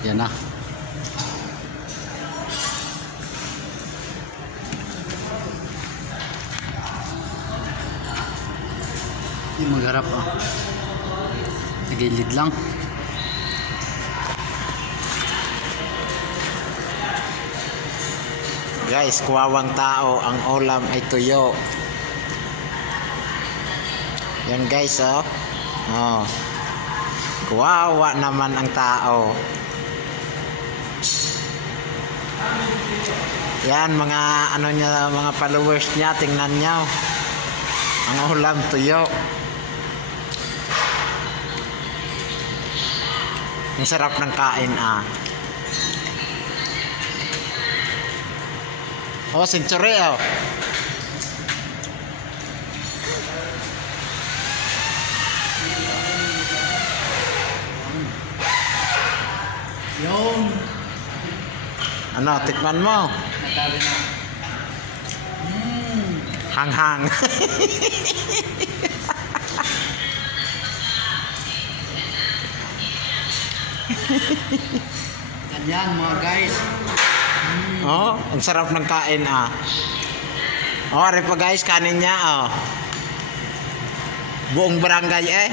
Yan na. Yung magharap nagilid lang. Guys, kuwawang tao, ang ulam ay tuyo. Yan guys, oh. Oh. Kuwawa naman ang tao. Yan mga ano niya, mga followers niya, tingnan niyo. Ang ulam tuyo. Ang sarap ng kain Oh, century Yung ano, tikman mo. natali na. Hanghang. Ganyan mga guys. Oh, ang sarap ng kain Oh, ari pa guys, kanin niya Buong barangay